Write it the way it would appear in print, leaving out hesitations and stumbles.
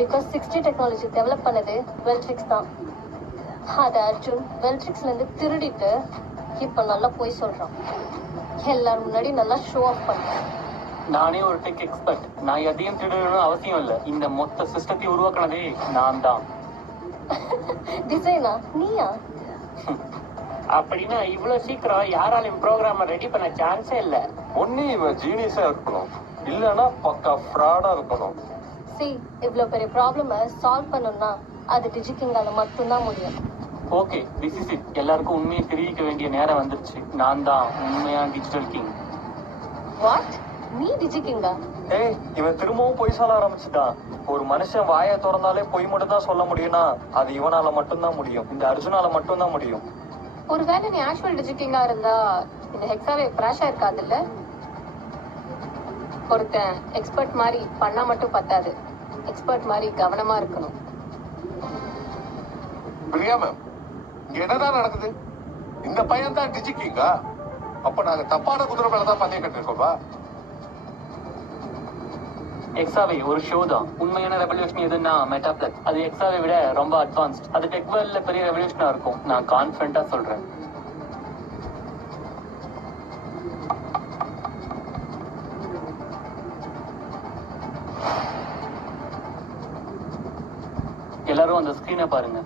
Because 60 technology develop பண்ணது வெல்ட்ரிக்ஸ் தான். அதை அர்ஜுன் வெல்ட்ரிக்ஸ்ல இருந்து திருடிட்டு இப்ப நல்லா போய் சொல்றான். எல்லாரும் முன்னாடி நல்லா ஷோ ஆஃப் பண்றேன். நானே ஒரு டெக் எக்ஸ்பர்ட். நான் எதையும் திருடணும்னு அவசியம் இல்லை. இந்த மொத்த சிஸ்டத்தை உருவாக்குனதே நான் தான். டிசைனா நீயா? அப்படின்னா இவ்வளவு சீக்கிரம் யாராலையும் ப்ரோக்ராம ரெடி பண்ண சான்ஸே இல்ல. ஒண்ணு இவன் ஜீனியஸா இருக்கணும், இல்லனா பக்கா ஃப்ராடா இருக்கணும். இவ்வளவு பெரிய ப்ராப்ளம சால்வ் பண்ணணும்னா அது டிஜிக்கிங்கால மட்டும்தான் முடியும். Okay, this is it. எல்லாருக்கும் உண்மையை தெரிவிக்க வேண்டிய நேரம் வந்துருச்சு. நான் தான் உண்மையான டிஜிட்டல் கிங். வாட்? நீ டிஜிக்கிங்கா? ஏய், இவன் திரும்பவும் பொய் சொல்ல ஆரம்பிச்சுட்டான். ஒரு மனுஷன் வாயை திறந்தாலே பொய் மட்டும் தான் சொல்ல முடியும்னா அது இவனால மட்டும்தான் முடியும். இந்த அர்ஜுனால மட்டும்தான் முடியும். ஒருவேளை நீ ஆக்சுவல் டிஜிக்கிங்கா இருந்தா இந்த ஹெக்ஸாவே கிராஷ் ஆயிருக்காது இல்ல? ஒருத்தன் எக்ஸ்பர்ட் மாதிரி பண்ணா மட்டும் பத்தாது, எக்ஸ்பர்ட் மாதிரி கவனமா இருக்கணும். பிரியா மேம், என்னதான் நடக்குது? இந்த பையன் தான் டிஜிக்கிங்கா? அப்ப நாங்க தப்பான குதிரை மேலதான் பந்தயம் கட்டிருக்கோமா? எக்ஸாவே ஒரு ஷோ தான். உண்மையான ரெவல்யூஷன் எதுன்னா மெட்டாப்ளெக்ஸ். அது எக்ஸாவை விட ரொம்ப அட்வான்ஸ்ட். அது டெக் வேர்ல்ட்ல பெரிய ரெவல்யூஷனா இருக்கும். நான் கான்ஃபிடண்டா சொல்றேன். எல்லாரும் அந்த ஸ்கிரீனை பாருங்க.